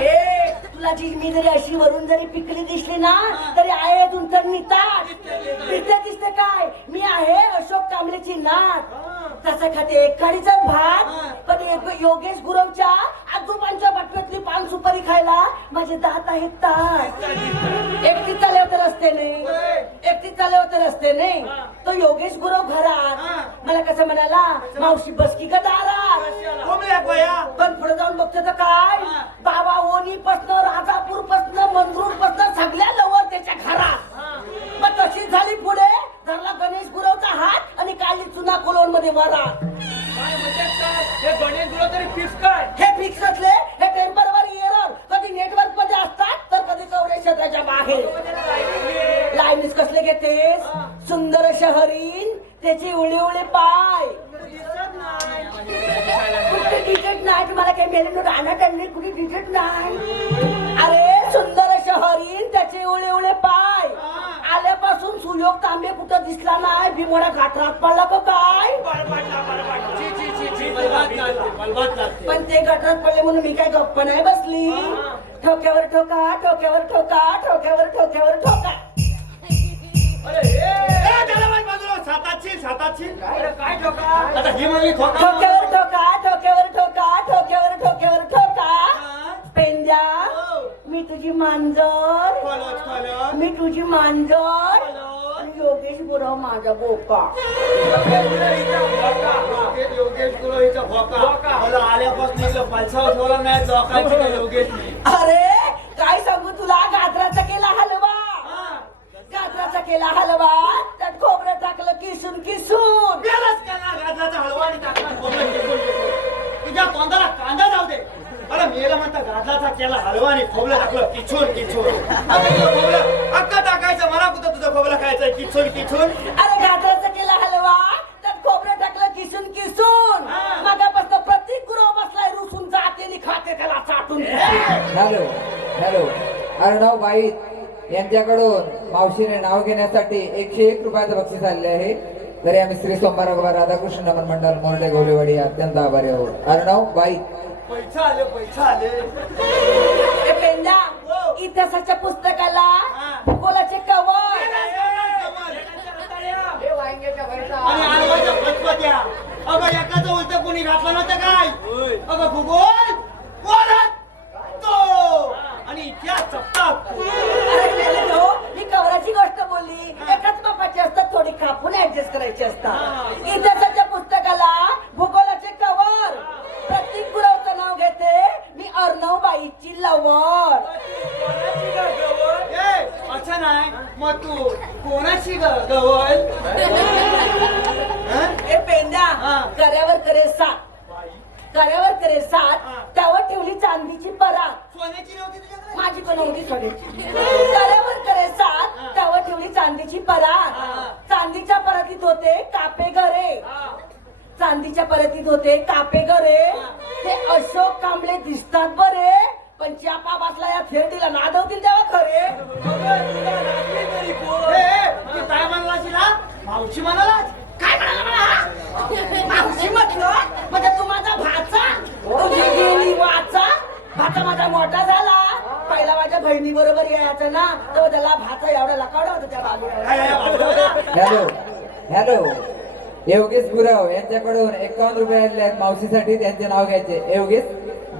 ए तुला जी मी जरी अशी वरून जरी पिकली दिसली ना तरी आहे अजून तर नितात दिसते काय मी आहे अशोक कांबळेची नात. तसं खाते कढीचा भात पण योगेश गुरवच्या आजोबांच्या बटव्यातली पान सुपारी खायला माझे दात आहेत ताट. एकटीच चालले होते रस्त्याने तो योगेश गुरव घरात मला कसं म्हणाला मावशी बसकी का दारात पण पुढे जाऊन बघतो तर काय बाबा ओनी पासन राजापूर पासन मंजरूर पासन सगळ्या लवर त्याच्या घरात. मग तशीच झाली पुढे धरला गणेश गुरवचा हात आणि काढली चुना कोलोन मध्ये वरात. हे गणेश गुरव तरी फिक्स काय हे फिक्स असले हे टेम्पररी एरर कधी नेटवर्क मध्ये असतात तर कधी कवरेज क्षेत्राच्या बाहेर. लाईनीस कसले घेतेस सुंदर शहरीन त्याची उळे उळे पाय कुठे डिटेट नाही मला काही मेले नोट आणत आणले कुठे डिटेट नाही. अरे सुंदर शहरीन त्याचे उळे उळे पाय आल्यापासून सुयोग तांबे कुठं दिसला नाही भीमोडा घाटात पडला का काय. पण ते गटारात पडले म्हणून मी काय गप्प नाही बसली. ठोक्यावर ठोका ठोक्यावर ठोका ठोक्यावर ठोक्यावर ठोका. काय ठोका आता ही म्हणली ठोक्यावर ठोका ठोक्यावर ठोका ठोक्यावर ठोक्यावर ठोका. पेंद्या मी तुझी मांजर मी तुझी मांजर आणि योगेश गुरव माझा बोका. योगेश गुरव हिचा भोका मला आल्यापासून इकडं पालसावर ठेवला नाही जोकायची योगेश. अरे काय सांगू तुला गाजराचा केला हलवा गाजराचा केला हलवा त्यात खोबरं टाकलं किसून किसून. गाजराचा हलवा आणि टाकला खोबरं किसून तुझ्या तोंडाला कांदा जाऊ दे. अरे मेला म्हणता गाजराचा केला हलवा आणि खोबरं टाकलं किचून किचून. खोबरं अक्का टाकायचं मला कुठं तुझं खोबरं खायचंय किचून किचून. अरे गाजराचा केला हलवा त्यात खोबरं टाकलं किसून किसून. मागापासून प्रत्येक गुरव बसलाय रुसून जाते आणि खाते त्याला चाटून. हॅलो हॅलो अर्णव बाई यांच्याकडून मावशीने नाव घेण्यासाठी 101 रुपयाचं बक्षीस आले आहे. तरी आम्ही श्री सोमवार गोपाळ राधाकृष्ण नमन मंडळ मोर्टे गवळीवाडी अत्यंत आभारी आहोत. अर्णव बाई पैसा आले ए पेंदा इतिहासाच्या पुस्तकाला भूगोलाचे कवर आणि आलवाच्या फटफट्या अगं एकाचं उलट कोणी घातलं नव्हतं काय अगं भूगोल कोणात तो आणि इतिहास चपतात. मी कवराची गोष्ट बोलली एकाच बापाची असतात थोडी कापून ऍडजस्ट करायची असतात. इतिहासाच्या पुस्तकाला भूगोलाचे कवर प्रत्येक गुरवचं नाव घेते मी अर्णव बाईची लवर. असं नाही मग तू कोणाची गवल ए पेंदा कर्यावर करे सात कर्यावर करे सात त्यावर ठेवली चांदीची परात. सोन्याची नव्हती तुझ्याकडे माझी पण नव्हती थोडी. कर्यावर करे सात त्यावर ठेवली चांदीची परात. चांदीच्या परातीत होते कापे घरे चांदीच्या परतीत होते कापे घरे. ते अशोक कांबळे दिसतात बरे पण चापा बसला या थेरडीला नादवतील तेव्हा खरे. काय म्हणाला शिला मावशी म्हणाला काय म्हणाला मला मावशी म्हटलं म्हणजे तू माझा भाचा तुझी गेली वाचा. भाचा माझा मोठा झाला पहिला माझ्या बहिणी बरोबर यायचा ना तेव्हा त्याला भाचा एवढा लकावडा होता त्या बाजूला. हॅलो हॅलो योगेश गुरव यांच्याकडून 51 रुपये आलेले आहेत मावशीसाठी. त्यांचे नाव घ्यायचे योगेश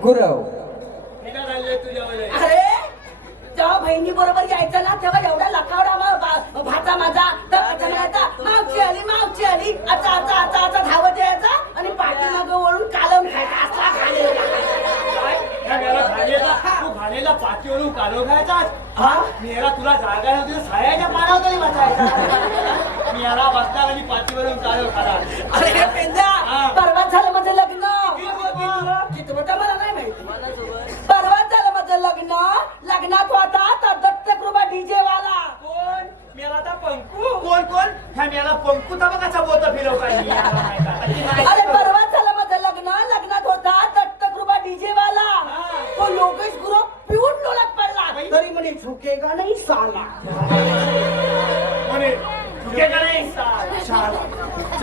गुरव. मी काय राहिले तुझ्यावर अरे जेव्हा बहिणी बरोबर यायचं ना तेव्हा एवढा लकावडा भाचा माझा तर म्हणायचा मावची आली आता आता आता आता धावत यायचा आणि पाठीमागं वळून कालम खायचा असला तू घालेला पाठीवरून कालो खायचा. हा मेरा तुला जागा नव्हती सायाच्या पानावर तरी बसायचा. मी याला बसणार आणि पाठीवरून कालो खाला. अरे पेंद्या परवाच झालं माझं लग्न. किती किती मोठा मला नाही माहिती. परवाच झालं माझं लग्न. लग्नात होता तर दत्तकृपा डीजे वाला. कोण मेला आता पंकू. कोण कोण ह्या मेला पंकू तर कसा बोत फिरवता. अरे परवाच झालं माझं लग्न. लग्नात होता दत्तकृपा डीजे वाला. तो योगेश गुरु पिऊन डोळ्यात पडला तरी म्हणे झुकेगा नाही साला. म्हणे झुकेगा नाही साला.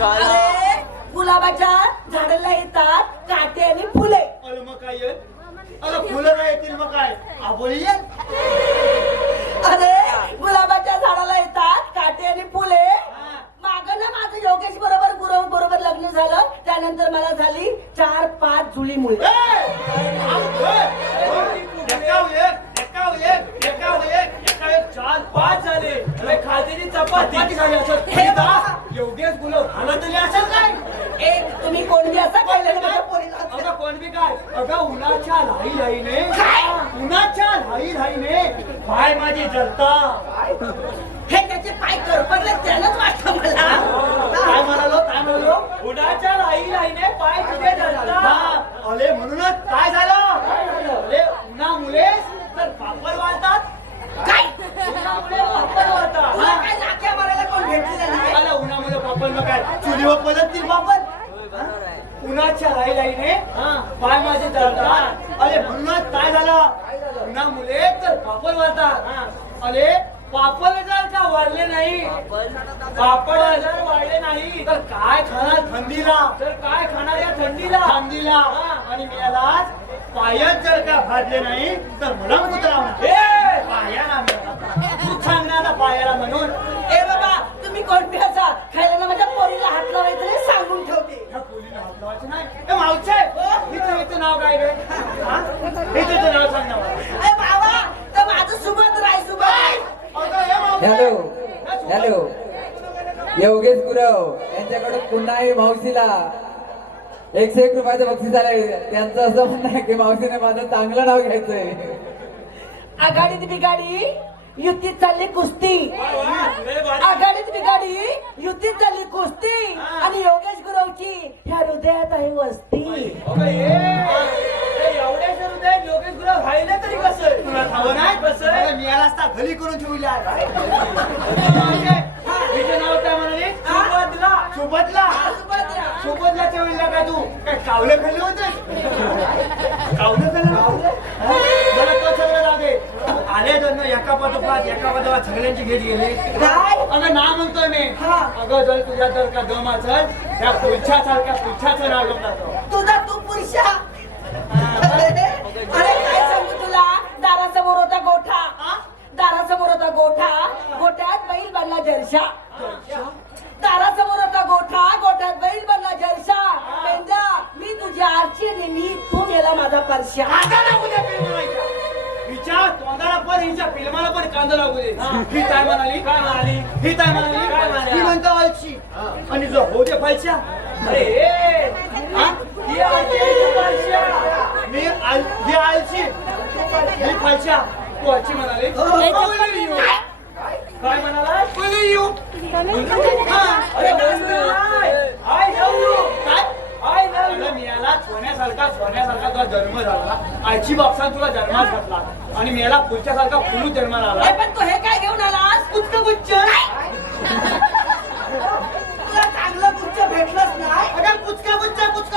अरे गुलाबाच्या झाडाला येतात काटे आणि फुले. अरे मग काय येईल. अरे फुलं नाही येतील मग काय आबोली येईल. अरे गुलाबाच्या झाडाला येतात काटे आणि फुले. माग ना माझं योगेश बरोबर गुरव बरोबर लग्न झालं. त्यानंतर मला झाली 4-5 जुळी मुले. चार पाच झाले. खाल्लेली चपाती झाली असं. हे बघा. योगेश गुलाब झाला तरी असेल काय. एक तुम्ही कोणती असं पाहिलं माझ्या पोरीला. अगं कोण बी काय. अगं उन्हाच्या लाई उन्हाच्या लाई पाय माझी जलता. हे त्याचे पाय करपडले त्यानंच वाटतं मला. काय म्हणालो उन्हाच्या लाईने पाय तुझे जळतात. अरे म्हणूनच काय झालं. अरे उन्हामुळे तर पापड वाळतात. काय उन्हामुळे पापड वाळतात. तुला काय लाख्या मारायला कोण भेटलेलं नाही. अरे उन्हामुळे पापड मग काय चुलीवर पलटतील पापड. उन्हाच्या लाईने पाय माझे जळतात. अरे म्हणूनच काय झालं. उन्हामुळे तर पापड वाळतात. अरे पापड जर का वाढले नाही. पापड जर वाढले नाही तर काय खाणार थंडीला. तर काय खाणार या थंडीला. आणि मेलाच पायात जर का भाजले नाही तर मला कुत्रा पायाला तू सांगणार ना पायाला म्हणून. ए बाबा तुम्ही कोणते असा खायला ना माझ्या पोरीला हात लावायचं नाही सांगून ठेवते. ह्या पोरीला हात लावायचं नाही. ए मावशे हिचं नाव काय गे. हिचं नाव सांग ना मला. ए बाबा तर माझं सुबत राय सुबत. हॅलो योगेश गुरव यांच्याकडून पुन्हा मावशीला 101 रुपयाचं बक्षीस आलंय. त्यांचं असं म्हणणं आहे की मावशीने माझं चांगलं नाव घ्यायचंय. आघाडीत बिगाडी युतीत चालली कुस्ती. आघाडीत बिगाडी युतीत चालली कुस्ती. आणि योगेश गुरवची ह्या हृदयात आहे वस्ती. एवढ्याच हृदय योगेश गुरव राहिले तरी कसं. तुला ठाव नाही कसं मी याला असता घरी करून ठेवली आहे. हिचं नाव काय म्हणाले. सुबतला सुबतलाच्या वेळेला काय तू काय कावलं खाल्लं होते. कावलं खाल्लं मला तो सगळं लागे. आले दोन एका पाठोपाठ सगळ्यांची घेत गेले. काय अगं ना म्हणतोय मी. अगं जर तुझ्या जर का दम असेल त्या पुढच्याचं नाव घेऊन जातो. तुझा तू पुरुषा. अरे काय सांगू तुला. दारासमोर होता गोठा. दारासमोर होता गोठा. गोठ्यात बैल बनला जरशा. दारासमोर होता गोठा. गोठ्यात बैल बनला जरशा. पेंद्या मी तुझी आरची आणि मी तू गेला माझा परशा. आता लागू दे फिल्माला. हिच्या तोंडाला पण हिच्या फिल्माला पण कांदा लागू दे. ही काय म्हणाली. ही काय म्हणाली. ही म्हणतो आलशी आणि जो हो दे फालशा. अरे ही आलशी ही फालशा. तू आलशी म्हणाली. काय म्हणाला. अरे आय लव्ह यू. काय मिळाला सोन्यासारखा तुला जन्म झाला. आईची बापसान तुला जन्मात घातला आणि मिळाला पुढच्यासारखा फुलू जन्माला आला. पण तू हे काय घेऊन आलास. कुचक गुच्च तुला चांगलं गुच्छ भेटलंच नाही. अगं कुचका गुच्च गुच्छ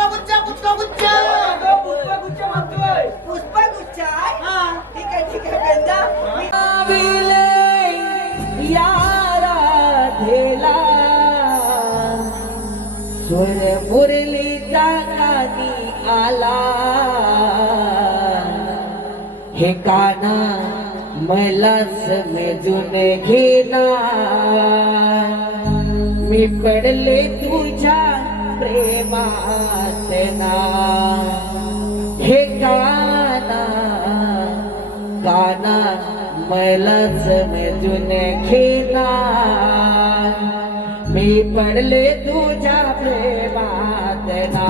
म्हणतोय. पुष्पगुच्छ आहे. हा. ठीक आहे पेंद्या. यारा धेला स्वर मुरलीचा कानी आला. हे काना मला समजून घेला. मी पडले तुझ्या प्रेमात ना हे गाना गाना मला समजून घेना मी पडले तुझ्या प्रेमात ना